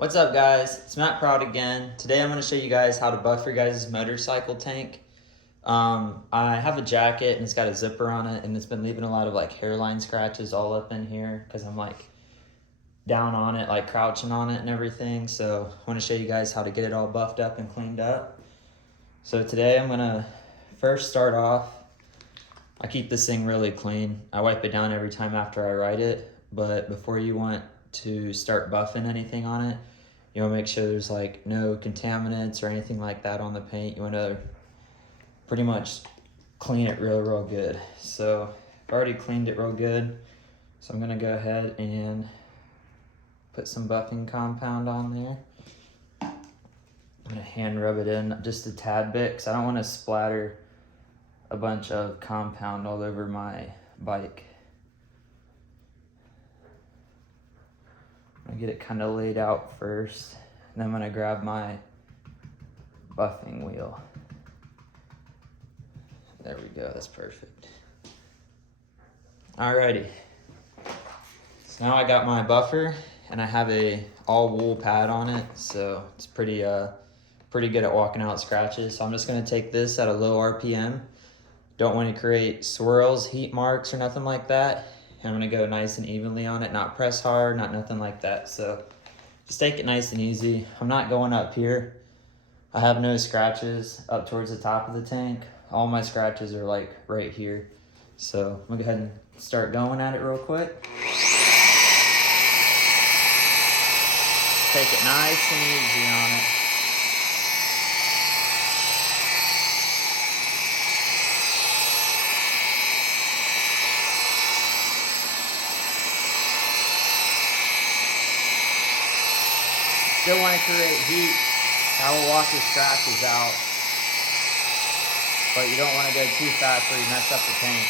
What's up, guys? It's Matt Proud again. Today I'm going to show you guys how to buff your guys' motorcycle tank. I have a jacket and it's got a zipper on it, and it's been leaving a lot of like hairline scratches all up in here because I'm like down on it, like crouching on it and everything. So I want to show you guys how to get it all buffed up and cleaned up. So today I'm going to first start off. I keep this thing really clean. I wipe it down every time after I ride it, but before you want to start buffing anything on it, you want to make sure there's like no contaminants or anything like that on the paint. You want to pretty much clean it real good. So I've already cleaned it real good, so I'm going to go ahead and put some buffing compound on there. I'm going to hand rub it in just a tad bit because I don't want to splatter a bunch of compound all over my bike. I get it kind of laid out first, and then I'm going to grab my buffing wheel. There we go, that's perfect. Alrighty, so now I got my buffer, and I have a all wool pad on it, so it's pretty good at walking out scratches. So I'm just going to take this at a low RPM. Don't want to create swirls, heat marks, or nothing like that. I'm going to go nice and evenly on it, not press hard, not nothing like that. So just take it nice and easy. I'm not going up here. I have no scratches up towards the top of the tank. All my scratches are like right here. So I'm going to go ahead and start going at it real quick. Take it nice and easy on it. Still want to create heat. That will wash the scratches out. But you don't want to go too fast where you mess up the paint.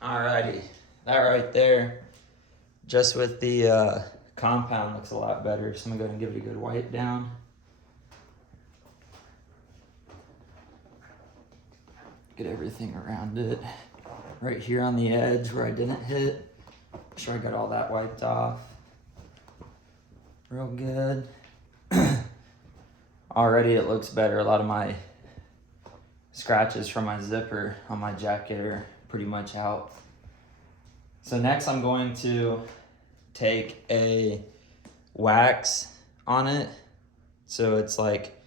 Alrighty, that right there, just with the compound, looks a lot better. So I'm gonna go ahead and give it a good wipe down. Get everything around it. Right here on the edge where I didn't hit. Make sure I got all that wiped off. Real good. Already it looks better. A lot of my scratches from my zipper on my jacket are pretty much out. So next I'm going to take a wax on it. So it's like,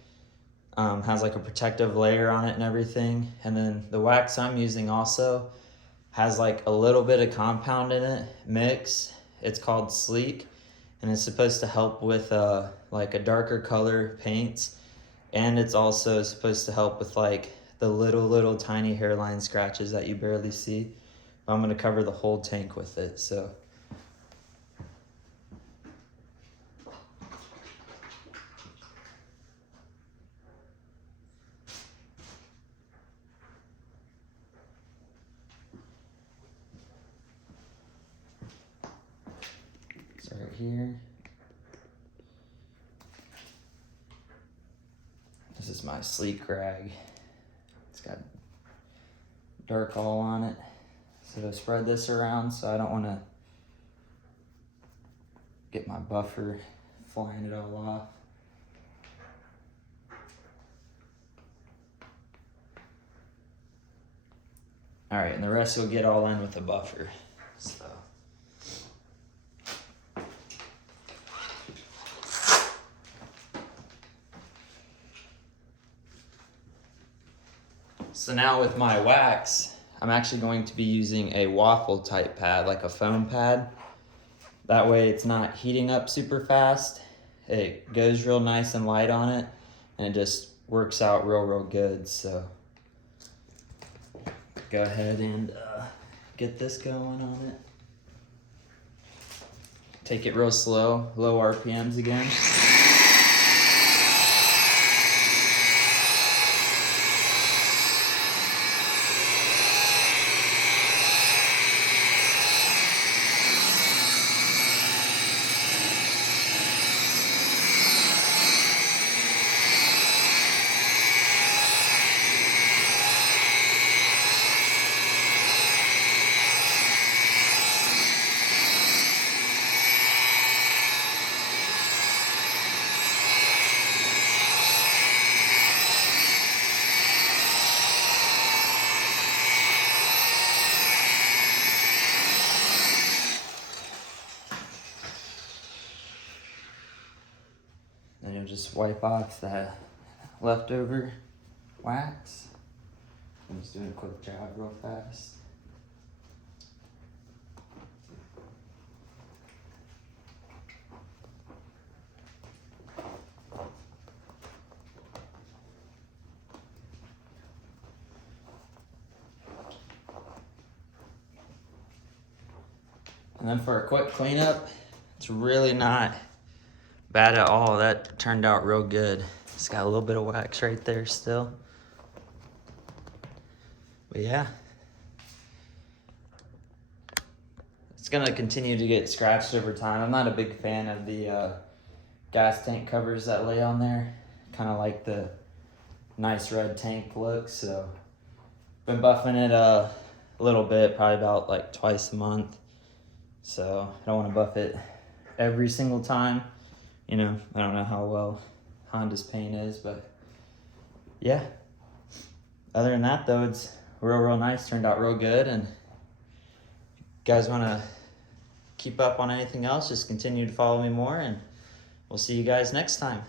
has like a protective layer on it and everything. And then the wax I'm using also has like a little bit of compound in it, mix. It's called Sleek, and it's supposed to help with like a darker color paints. And it's also supposed to help with like the little tiny hairline scratches that you barely see. I'm gonna cover the whole tank with it, so. So right here. This is my Sleek rag. It's got dark all on it. So spread this around so I don't want to get my buffer flying it all off. All right, and the rest will get all in with the buffer. So now with my wax, I'm actually going to be using a waffle type pad, like a foam pad. That way it's not heating up super fast. It goes real nice and light on it, and it just works out real good. So go ahead and get this going on it. Take it real slow, low RPMs again. just wipe off that leftover wax. I'm just doing a quick job real fast. And then for a quick cleanup, it's really not bad at all. That turned out real good. It's got a little bit of wax right there still. But yeah. It's gonna continue to get scratched over time. I'm not a big fan of the gas tank covers that lay on there. Kind of like the nice red tank look, so been buffing it a little bit, probably about like twice a month. So I don't want to buff it every single time. You know, I don't know how well Honda's paint is, but yeah. Other than that though, it's real nice, turned out real good. And if you guys want to keep up on anything else, just continue to follow me more, and we'll see you guys next time.